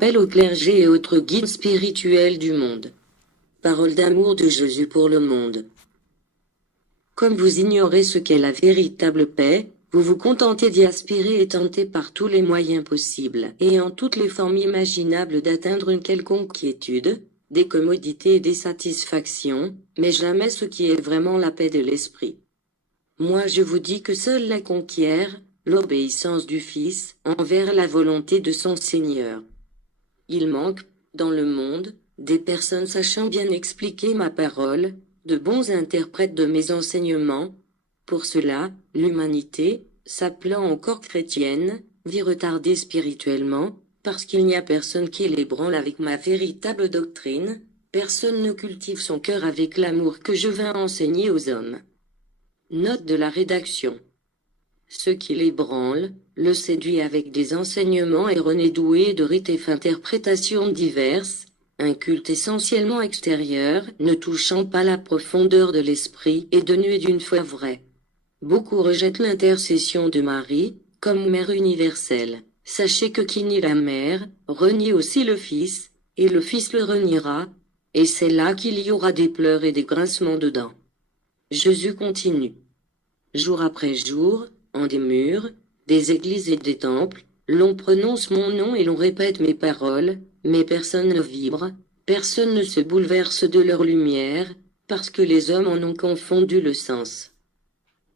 appel au clergé et autres guides spirituels du monde. Parole d'amour de Jésus pour le monde. Comme vous ignorez ce qu'est la véritable paix, vous vous contentez d'y aspirer et tentez par tous les moyens possibles et en toutes les formes imaginables d'atteindre une quelconque quiétude, des commodités et des satisfactions, mais jamais ce qui est vraiment la paix de l'esprit. Moi je vous dis que seule la conquiert, l'obéissance du Fils, envers la volonté de son Seigneur. Il manque, dans le monde, des personnes sachant bien expliquer ma parole, de bons interprètes de mes enseignements. Pour cela, l'humanité, s'appelant encore chrétienne, vit retardée spirituellement, parce qu'il n'y a personne qui l'ébranle avec ma véritable doctrine, personne ne cultive son cœur avec l'amour que je vins enseigner aux hommes. Note de la rédaction. Ceux qui l'ébranlent, le séduit avec des enseignements erronés doués de rites et interprétations diverses, un culte essentiellement extérieur, ne touchant pas la profondeur de l'esprit et dénué d'une foi vraie. Beaucoup rejettent l'intercession de Marie, comme mère universelle. Sachez que qui nie la mère, renie aussi le Fils, et le Fils le reniera, et c'est là qu'il y aura des pleurs et des grincements de dents. Jésus continue. Jour après jour, en des murs, des églises et des temples, l'on prononce mon nom et l'on répète mes paroles, mais personne ne vibre, personne ne se bouleverse de leur lumière, parce que les hommes en ont confondu le sens.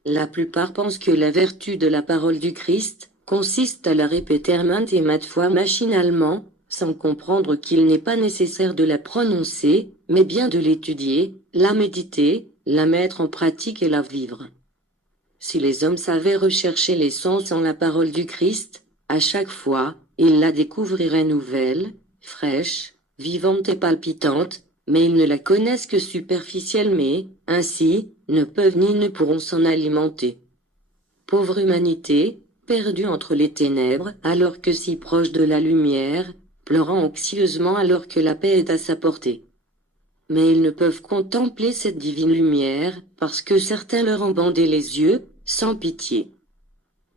La plupart pensent que la vertu de la parole du Christ consiste à la répéter maintes et maintes fois machinalement, sans comprendre qu'il n'est pas nécessaire de la prononcer, mais bien de l'étudier, la méditer, la mettre en pratique et la vivre. Si les hommes savaient rechercher les sens en la parole du Christ, à chaque fois, ils la découvriraient nouvelle, fraîche, vivante et palpitante, mais ils ne la connaissent que superficiellement, ainsi, ne peuvent ni ne pourront s'en alimenter. Pauvre humanité, perdue entre les ténèbres alors que si proche de la lumière, pleurant anxieusement alors que la paix est à sa portée. Mais ils ne peuvent contempler cette divine lumière, parce que certains leur ont bandé les yeux, sans pitié.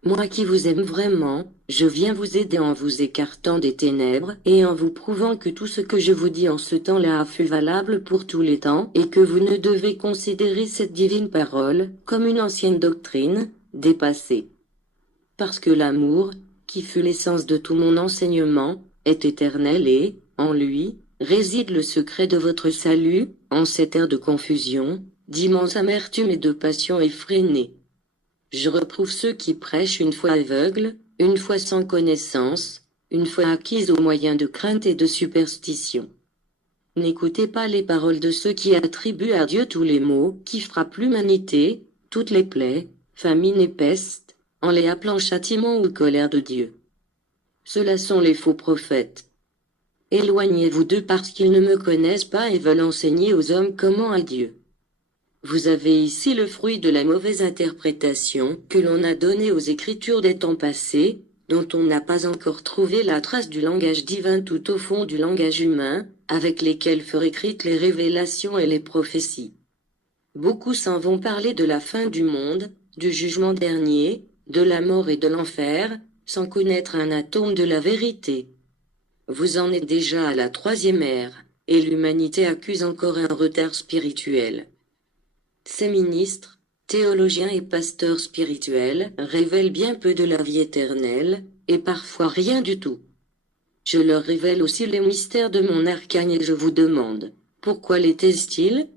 Moi qui vous aime vraiment, je viens vous aider en vous écartant des ténèbres et en vous prouvant que tout ce que je vous dis en ce temps-là fut valable pour tous les temps et que vous ne devez considérer cette divine parole comme une ancienne doctrine, dépassée. Parce que l'amour, qui fut l'essence de tout mon enseignement, est éternel et, en lui, réside le secret de votre salut, en cette ère de confusion, d'immense amertume et de passion effrénée. Je reprouve ceux qui prêchent une foi aveugle, une foi sans connaissance, une foi acquise au moyen de crainte et de superstition. N'écoutez pas les paroles de ceux qui attribuent à Dieu tous les maux qui frappent l'humanité, toutes les plaies, famine et peste, en les appelant châtiment ou colère de Dieu. Ceux-là sont les faux prophètes. Éloignez-vous d'eux parce qu'ils ne me connaissent pas et veulent enseigner aux hommes comment à Dieu. Vous avez ici le fruit de la mauvaise interprétation que l'on a donnée aux Écritures des temps passés, dont on n'a pas encore trouvé la trace du langage divin tout au fond du langage humain, avec lesquels furent écrites les révélations et les prophéties. Beaucoup s'en vont parler de la fin du monde, du jugement dernier, de la mort et de l'enfer, sans connaître un atome de la vérité. Vous en êtes déjà à la 3e ère, et l'humanité accuse encore un retard spirituel. Ces ministres, théologiens et pasteurs spirituels révèlent bien peu de la vie éternelle, et parfois rien du tout. Je leur révèle aussi les mystères de mon arcane et je vous demande, pourquoi les taisent-ils?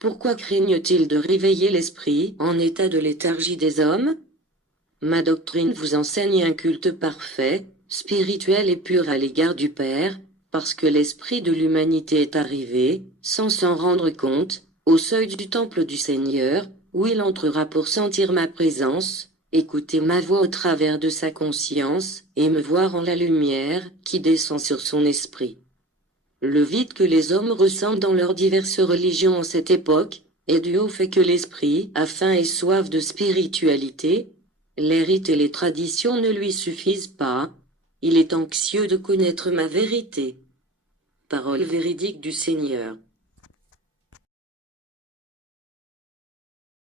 Pourquoi craignent-ils de réveiller l'esprit en état de léthargie des hommes? Ma doctrine vous enseigne un culte parfait, spirituel et pur à l'égard du Père, parce que l'esprit de l'humanité est arrivé, sans s'en rendre compte, au seuil du temple du Seigneur, où il entrera pour sentir ma présence, écouter ma voix au travers de sa conscience, et me voir en la lumière qui descend sur son esprit. Le vide que les hommes ressentent dans leurs diverses religions en cette époque, est dû au fait que l'esprit a faim et soif de spiritualité. Les rites et les traditions ne lui suffisent pas. Il est anxieux de connaître ma vérité. Parole véridique du Seigneur.